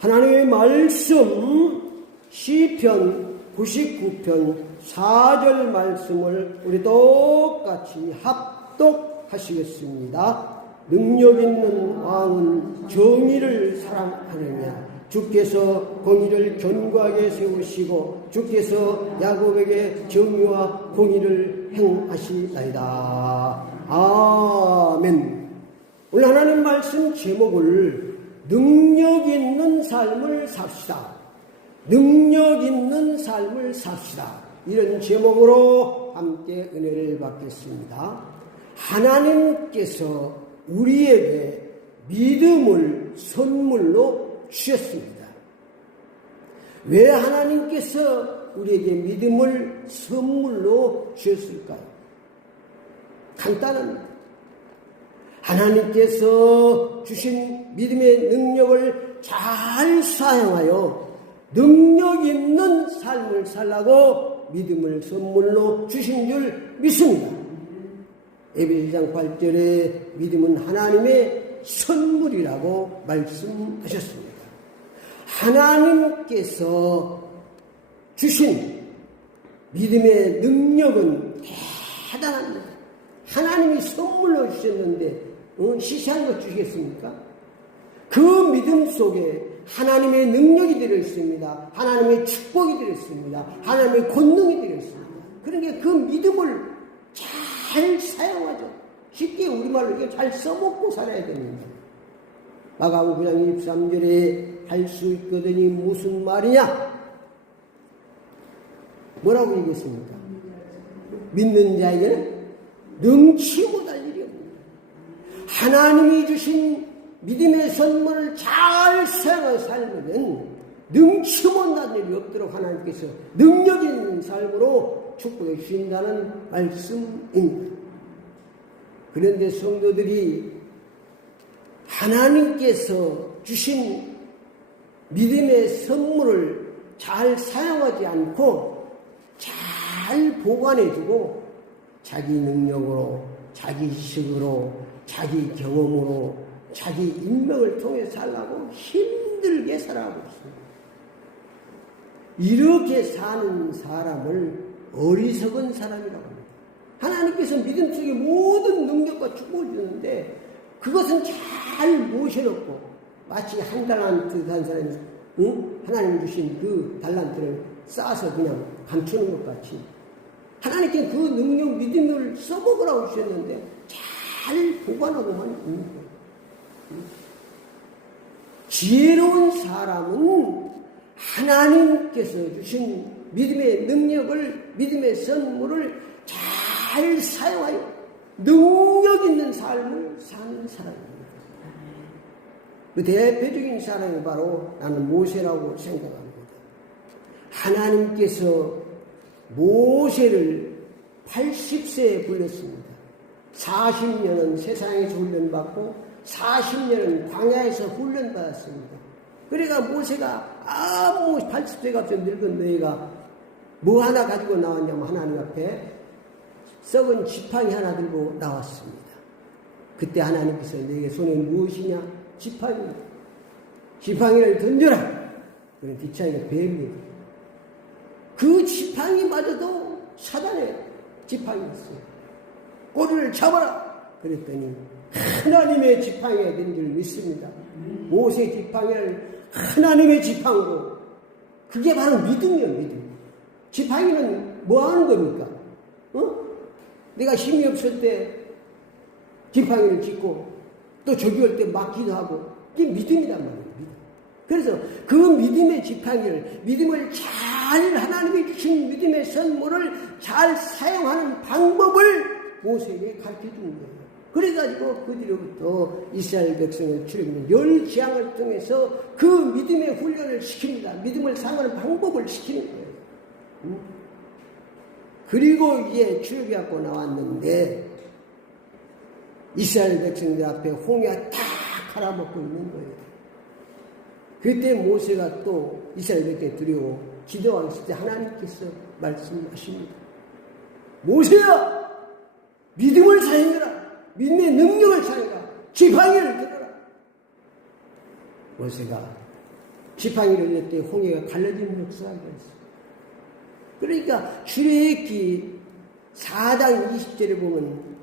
하나님의 말씀 시편 99편 4절 말씀을 우리 똑같이 합독하시겠습니다. 능력 있는 왕은 정의를 사랑하느냐. 주께서 공의를 견고하게 세우시고 주께서 야곱에게 정의와 공의를 행하시나이다. 아멘. 오늘 하나님 말씀 제목을 능력 있는 삶을 삽시다. 능력 있는 삶을 삽시다. 이런 제목으로 함께 은혜를 받겠습니다. 하나님께서 우리에게 믿음을 선물로 주셨습니다. 왜 하나님께서 우리에게 믿음을 선물로 주셨을까요? 간단합니다. 하나님께서 주신 믿음의 능력을 잘 사용하여 능력 있는 삶을 살라고 믿음을 선물로 주신 줄 믿습니다. 에베소서 1장 8절에 믿음은 하나님의 선물이라고 말씀하셨습니다. 하나님께서 주신 믿음의 능력은 대단합니다. 하나님이 선물로 주셨는데 시시한 것 주시겠습니까? 그 믿음 속에 하나님의 능력이 들어있습니다. 하나님의 축복이 들어있습니다. 하나님의 권능이 들어있습니다. 그러니까 그 믿음을 잘 사용하죠. 쉽게 우리말로 이게 잘 써먹고 살아야 됩니다. 마가복음 9장 23절에 할 수 있거든이 무슨 말이냐? 뭐라고 얘기했습니까? 믿는 자에게는 능치 못할 일이 없습니다. 하나님이 주신 믿음의 선물을 잘 사용하여 살면 능치 못할 일이 없도록 하나님께서 능력 있는 삶으로 축복해 주신다는 말씀입니다. 그런데 성도들이 하나님께서 주신 믿음의 선물을 잘 사용하지 않고 잘 보관해두고 자기 능력으로, 자기 지식으로, 자기 경험으로, 자기 인명을 통해 살라고 힘들게 살아가고 있습니다. 이렇게 사는 사람을 어리석은 사람이라고 합니다. 하나님께서 믿음 속에 모든 능력과 축복을 주는데 그것은 잘 모셔놓고 마치 한 달란트 한 사람이 하나님 주신 그 달란트를 쌓아서 그냥 감추는 것 같이 하나님께 그 능력 믿음을 써먹으라고 주셨는데 잘 보관하고만 있는 거예요. 지혜로운 사람은 하나님께서 주신 믿음의 능력을, 믿음의 선물을 잘 사용하여 능력 있는 삶을 사는 사람입니다. 그 대표적인 사람이 바로 나는 모세라고 생각합니다. 하나님께서 모세를 80세에 불렀습니다. 40년은 세상에서 훈련받고 40년은 광야에서 훈련받았습니다. 그러니까 모세가 아무 80세가 좀 늙은 너희가 뭐 하나 가지고 나왔냐면 하나님 앞에 썩은 지팡이 하나 들고 나왔습니다. 그때 하나님께서 너희의 손에 무엇이냐? 지팡이입니다. 지팡이를 던져라. 그런 지팡이가 뱀입니다. 그 지팡이마저도 사단의 지팡이였어요. 꼬리를 잡아라. 그랬더니 하나님의 지팡이가 된 줄 믿습니다. 모세 지팡이를 하나님의 지팡이로. 그게 바로 믿음이에요. 믿음. 지팡이는 뭐 하는 겁니까? 내가 힘이 없을 때 지팡이를 짚고 또 저기 올 때 막기도 하고 그게 믿음이란 말이에요. 믿음. 그래서 그 믿음의 지팡이를 믿음을 잘 하나님이 주신 믿음의 선물을 잘 사용하는 방법을 모세에게 가르쳐주는 거예요. 그래가지고 그 뒤로부터 이스라엘 백성을 출애굽하는 10재앙을 통해서 그 믿음의 훈련을 시킵니다. 믿음을 사용하는 방법을 시키는 거예요. 그리고 이제 출애굽하고 나왔는데 이스라엘 백성들 앞에 홍해가 다 갈아먹고 있는 거예요. 그때 모세가 또 이스라엘 백성에 두려워 기도하고 있을 때 하나님께서 말씀하십니다. 모세야, 믿음을 사용해라. 믿음의 능력을 사용해라. 지팡이를 들어라. 모세가 지팡이를 올릴 때 홍해가 갈라지는 역사가 있어요. 그러니까 출애굽기 4장 20절에 보면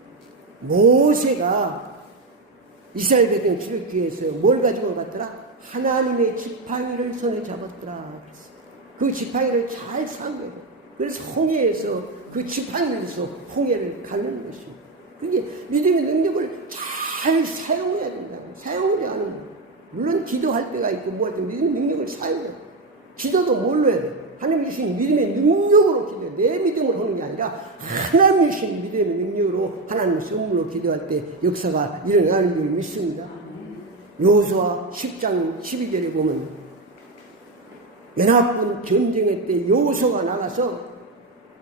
모세가 이스라엘 백성 출애굽기에서 뭘 가지고 갔더라? 하나님의 지팡이를 손에 잡았더라. 그 지팡이를 잘 사용해요. 그래서 홍해에서 그 지팡이에서 홍해를 가르는 것입니다. 그게 믿음의 능력을 잘 사용해야 된다고. 사용을 안 하는. 물론 기도할 때가 있고 뭐 할 때 믿음의 능력을 사용해야 돼. 기도도 뭘로 해야 돼? 하나님 주신 믿음의 능력으로 기도해. 내 믿음으로 하는 게 아니라 하나님 주신 믿음의 능력으로 하나님의 선물로 기도할 때 역사가 일어나는 줄 믿습니다. 여호수아 10장 12절에 보면 연합군 전쟁회 때 여호수아가 나가서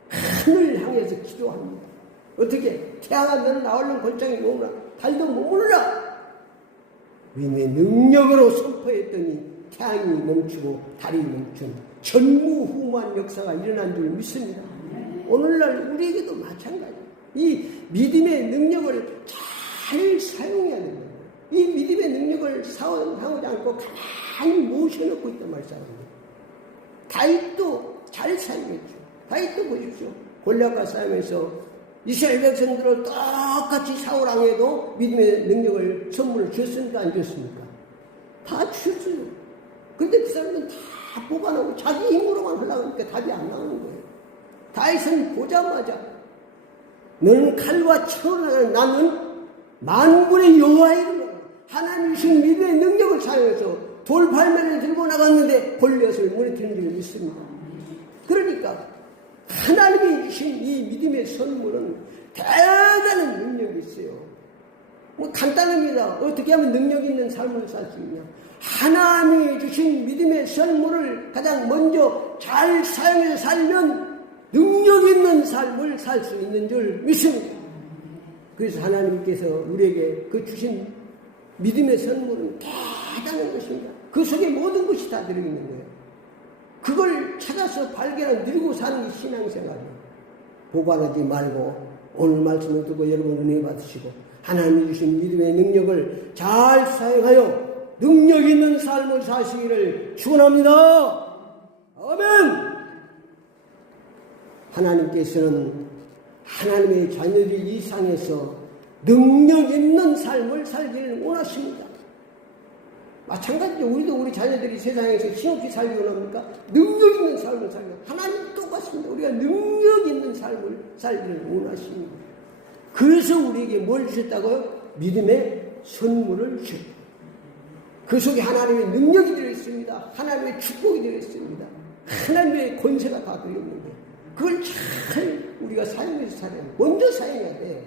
하늘 향해서 기도합니다. 어떻게? 태양아 너는 나 얼른 골짜기 머무라. 달도 머무르라. 믿음의 능력으로 선포했더니 태양이 멈추고 달이 멈춘 전무후무한 역사가 일어난 줄 믿습니다. 오늘날 우리에게도 마찬가지예요. 이 믿음의 능력을 잘 사용해야 됩니다. 이 믿음의 능력을 사용하지 않고 가만히 모셔놓고 있단 말씀입니다. 다윗도 잘 사용했죠. 다윗도 보십시오. 골리앗과 싸움에서 이스라엘 백성들을 똑같이 사울왕에도 믿음의 능력을 선물을 줬습니까? 안 줬습니까? 다 줬어요. 근데 그 사람은 다 뽑아놓고 자기 힘으로만 하려고 하니까 답이 안 나오는 거예요. 다윗은 보자마자 너는 칼과 창으로 나가는 나는 만군의 여호와의 이름으로 하나님 주신 믿음의 능력을 사용해서 돌팔매를 들고 나갔는데 골리앗을 무너뜨린 줄 믿습니다. 그러니까 하나님이 주신 이 믿음의 선물은 대단한 능력이 있어요. 뭐 간단합니다. 어떻게 하면 능력 있는 삶을 살 수 있냐? 하나님이 주신 믿음의 선물을 가장 먼저 잘 사용해서 살면 능력 있는 삶을 살 수 있는 줄 믿습니다. 그래서 하나님께서 우리에게 그 주신 믿음의 선물은 대단한 것입니다. 그 속에 모든 것이 다 들어있는 거예요. 그걸 찾아서 발견하고 누리고 사는 게 신앙생활이에요. 보관하지 말고 오늘 말씀을 듣고 여러분 은혜 받으시고 하나님이 주신 믿음의 능력을 잘 사용하여 능력 있는 삶을 사시기를 축원합니다. 아멘. 하나님께서는 하나님의 자녀들 이상에서 능력 있는 삶을 살기를 원하십니다. 마찬가지로 우리도 우리 자녀들이 세상에서 힘없이 살기 원합니까? 능력 있는 삶을 살기 하나님 똑같습니다. 우리가 능력 있는 삶을 살기를 원하십니다. 그래서 우리에게 뭘 주셨다고요? 믿음의 선물을 주셨다. 그 속에 하나님의 능력이 들어있습니다. 하나님의 축복이 들어있습니다. 하나님의 권세가 다 들어있는 거예요. 그걸 잘 우리가 사용해서 살아야 돼. 먼저 사용해야 돼.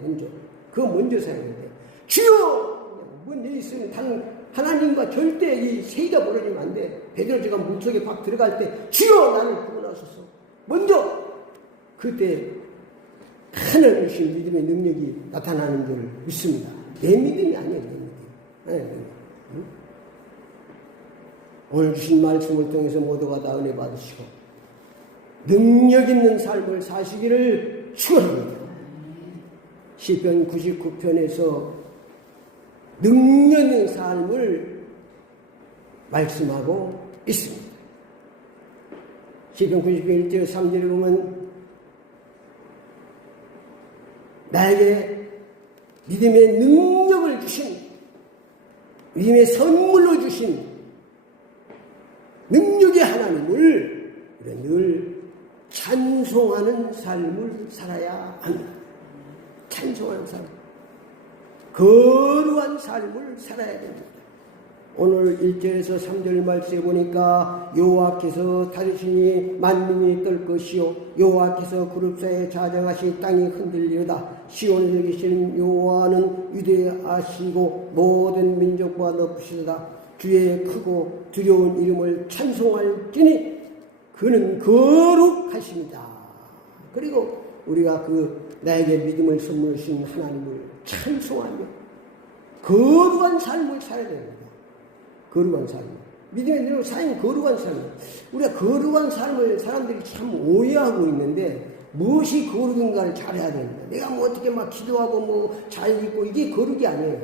그거 먼저 사용해야 돼. 주여! 먼저 있으면 하나님과 절대 이 세이가 벌어지면 안 돼. 베드로가 물속에 팍 들어갈 때 주여 나를 구원하소서. 먼저 그때 하나님 주신 믿음의 능력이 나타나는 줄 믿습니다. 내 믿음이 아니에요. 내 믿음. 오늘 주신 말씀을 통해서 모두가 다 은혜 받으시고 능력 있는 삶을 사시기를 축원합니다. 시편 99편에서 능력 있는 삶을 말씀하고 있습니다. 시편 90편 1절 3절에 보면 나에게 믿음의 능력을 주신 믿음의 선물로 주신 능력의 하나님을 늘 찬송하는 삶을 살아야 합니다. 찬송하는 삶. 거룩한 삶을 살아야 됩니다. 오늘 1절에서 3절 말씀에 보니까 여호와께서 다루시니 만민이 떨 것이요 여호와께서 그룹 사이에 자정하시 땅이 흔들리로다. 시온에 계시는 여호와는 위대하시고 모든 민족과 높으시도다. 주의 크고 두려운 이름을 찬송할지니 그는 거룩하십니다. 그리고 우리가 나에게 믿음을 선물해 주신 하나님을 찬송하며 거룩한 삶을 살아야 됩니다. 거룩한 삶. 믿음의 능력을 사는 거룩한 삶. 우리가 거룩한 삶을 사람들이 참 오해하고 있는데 무엇이 거룩인가를 잘해야 됩니다. 내가 뭐 어떻게 막 기도하고 뭐 잘 읽고 이게 거룩이 아니에요.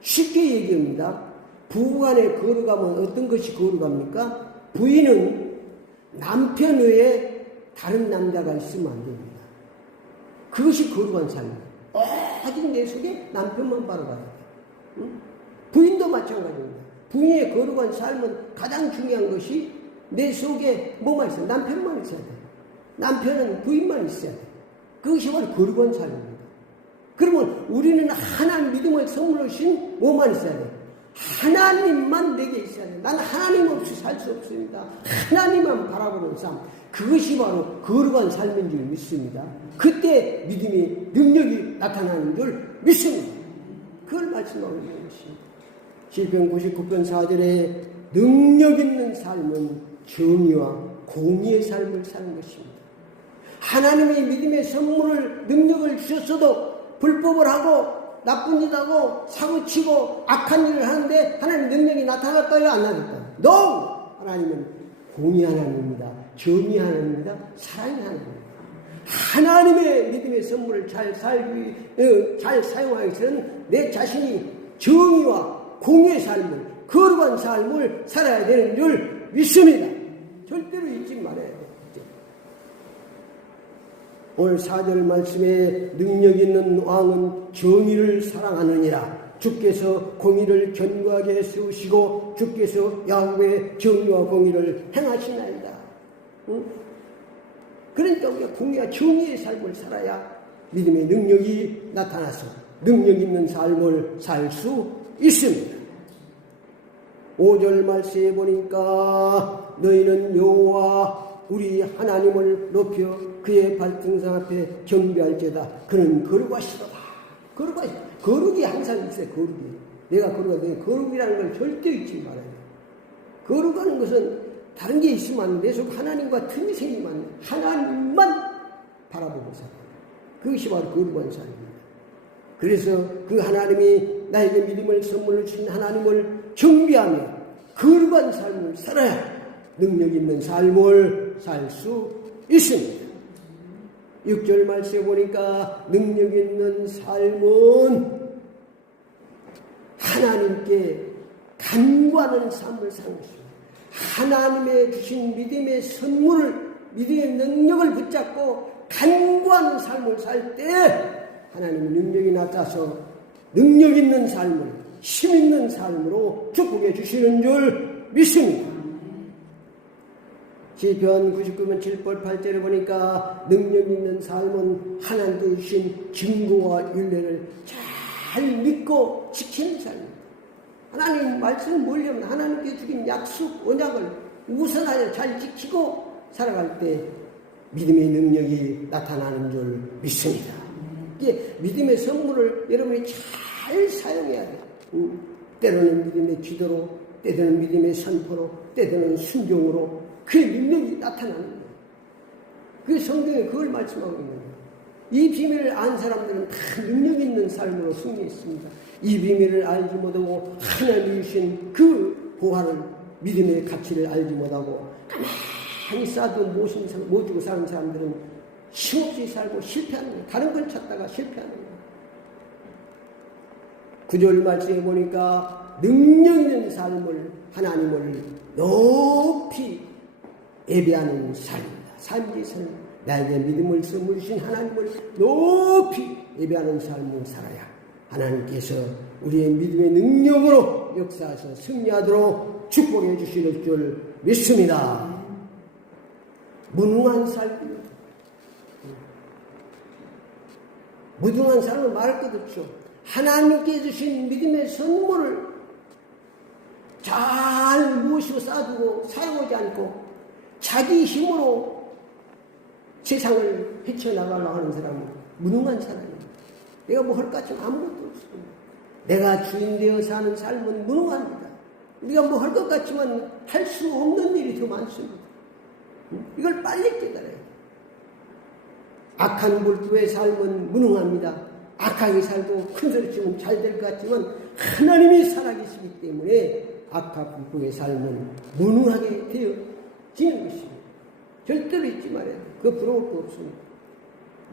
쉽게 얘기합니다. 부부간에 거룩하면 어떤 것이 거룩합니까? 부인은 남편 외에 다른 남자가 있으면 안 됩니다. 그것이 거룩한 삶이에요. 오직 내 속에 남편만 바라봐야 돼요. 응? 부인도 마찬가지입니다. 부인의 거룩한 삶은 가장 중요한 것이 내 속에 뭐만 있어요? 남편만 있어야 돼요. 남편은 부인만 있어야 돼요. 그것이 바로 거룩한 삶입니다. 그러면 우리는 하나님 믿음을 선물로 주신 뭐만 있어야 돼요? 하나님만 내게 있어야 돼요. 나는 하나님 없이 살 수 없습니다. 하나님만 바라보는 삶. 그것이 바로 거룩한 삶인 줄 믿습니다. 그때 믿음이 능력이 나타나는 줄 믿습니다. 그걸 말씀하고 있는 것입니다. 시편 99편 4절에 능력 있는 삶은 정의와 공의의 삶을 사는 것입니다. 하나님의 믿음의 선물을 능력을 주셨어도 불법을 하고 나쁜 일 하고 사고치고 악한 일을 하는데 하나님 능력이 나타날까요? 안 나타날까요? No! 하나님은 공의 하나님입니다. 정의 하나님입니다. 사랑의 하나님입니다. 하나님의 믿음의 선물을 잘 사용하기 위해서는 내 자신이 정의와 공의의 삶을, 거룩한 삶을 살아야 되는 줄 믿습니다. 절대로 잊지 말아야 돼요. 오늘 4절 말씀에 능력 있는 왕은 정의를 사랑하느니라. 주께서 공의를 견고하게 세우시고 주께서 야훼의 정의와 공의를 행하시나이다. 응? 그러니까 우리가 공의와 정의의 삶을 살아야 믿음의 능력이 나타나서 능력 있는 삶을 살 수 있습니다. 5절 말씀에 보니까 너희는 여호와 우리 하나님을 높여 그의 발등상 앞에 경배할지어다. 그는 거룩하시도다. 거룩이 항상 있어요. 거룩이. 내가 거룩하다. 거룩이라는 걸 절대 잊지 말아야 돼요. 거룩하는 것은 다른 게 있으면 안 돼. 내 속 하나님과 틈이 생기면 안 돼. 하나님만 바라보고 살아요. 그것이 바로 거룩한 삶입니다. 그래서 그 하나님이 나에게 믿음을 선물로 주신 하나님을 경배하며 거룩한 삶을 살아야 능력 있는 삶을 살 수 있습니다. 6절 말씀에 보니까 능력 있는 삶은 하나님께 간구하는 삶을 사는 것입니다. 하나님의 주신 믿음의 선물을, 믿음의 능력을 붙잡고 간구하는 삶을 살 때 하나님의 능력이 나타나서 능력 있는 삶을, 힘 있는 삶으로 축복해 주시는 줄 믿습니다. 시편 99편 7절 8절에 보니까 능력 있는 삶은 하나님께 주신 증거와 율례를 잘 믿고 지키는 삶입니다. 하나님 말씀을 몰려면 하나님께 주신 약속, 언약을 우선하여 잘 지키고 살아갈 때 믿음의 능력이 나타나는 줄 믿습니다. 이게 믿음의 선물을 여러분이 잘 사용해야 돼요. 때로는 믿음의 기도로, 때로는 믿음의 선포로, 때로는 순종으로 그의 능력이 나타나는 거예요. 그 성경에 그걸 말씀하고 있는 거예요. 이 비밀을 안 사람들은 다 능력 있는 삶으로 승리했습니다. 이 비밀을 알지 못하고 하나님이 주신 그 보화를, 믿음의 가치를 알지 못하고 가만히 쌓아도 못 주고 사는 사람들은 힘없이 살고 실패하는 거예요. 다른 걸 찾다가 실패하는 거예요. 9절 말씀에 보니까 능력 있는 삶을, 하나님을 높이 예배하는 삶입니다. 삶에서는 나에게 믿음을 선물 주신 하나님을 높이 예배하는 삶을 살아야 하나님께서 우리의 믿음의 능력으로 역사하셔 승리하도록 축복해 주실 줄 믿습니다. 무능한 삶입니다. 무능한 삶은 말할 것 없죠. 하나님께 주신 믿음의 선물을 잘 무엇으로 쌓아두고 사용하지 않고 자기 힘으로 세상을 헤쳐나가려고 하는 사람은 무능한 사람입니다. 내가 뭐 할 것 같지만 아무것도 없습니다. 내가 주인 되어 사는 삶은 무능합니다. 우리가 뭐 할 것 같지만 할 수 없는 일이 더 많습니다. 이걸 빨리 깨달아야 돼요. 악한 불교의 삶은 무능합니다. 악하게 살고 큰 소리 치면 잘 될 것 같지만 하나님이 살아계시기 때문에 악한 불교의 삶은 무능하게 되어지는 것입니다. 절대로 잊지 말아야 돼요. 그거 부러울 거 없습니다.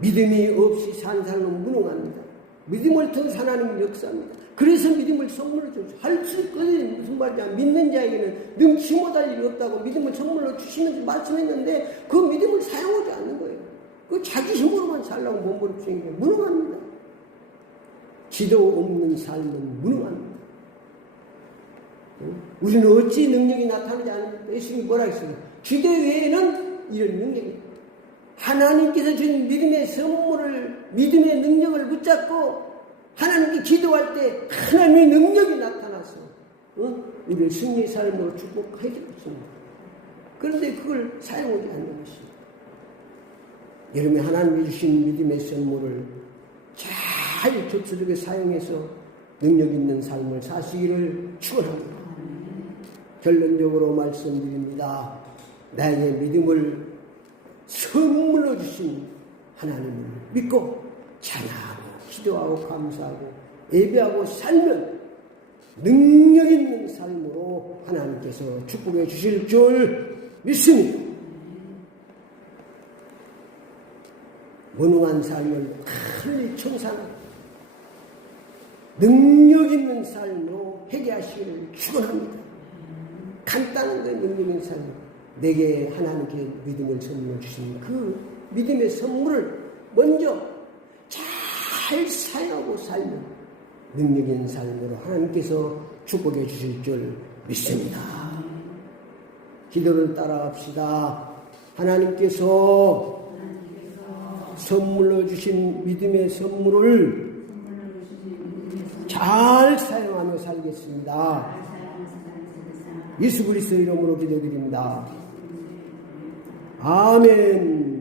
믿음이 없이 사는 사람은 무능합니다. 믿음을 통해 하나님이 역사합니다. 그래서 믿음을 선물로 줬죠. 할 수 있거든요. 무슨 말이냐. 믿는 자에게는 능치 못할 일이 없다고 믿음을 선물로 주시면서 말씀했는데 그 믿음을 사용하지 않는 거예요. 그 자기 힘으로만 살라고 몸부림치는 게 무능합니다. 기도 없는 삶은 무능합니다. 우리는 어찌 능력이 나타나지 않는다. 예수님이 뭐라 했어요? 기도 외에는 이런 능력이 하나님께서 주신 믿음의 선물을 믿음의 능력을 붙잡고 하나님께 기도할 때 하나님의 능력이 나타나서 우리를 승리의 삶으로 축복해 주십니다. 그런데 그걸 사용하지 않는 것입니다. 여러분이 하나님이 주신 믿음의 선물을 잘 적절하게 사용해서 능력 있는 삶을 사시기를 축원합니다. 결론적으로 말씀드립니다. 나에게 믿음을 선물로 주신 하나님을 믿고 찬양하고 기도하고 감사하고 예배하고 살면 능력 있는 삶으로 하나님께서 축복해 주실 줄 믿습니다. 무능한 삶을 칼리 청산하고 능력 있는 삶으로 회개하시기를 축원합니다. 간단한 그 능력 있는 삶, 내게 하나님께 믿음을 선물로 주신 그 믿음의 선물을 먼저 잘 사용하고 살면 능력 있는 삶으로 하나님께서 축복해 주실 줄 믿습니다. 기도를 따라갑시다. 하나님께서 선물로 주신 믿음의 선물을 잘 사용하며 살겠습니다. 예수 그리스도 이름으로 기도드립니다. 아멘.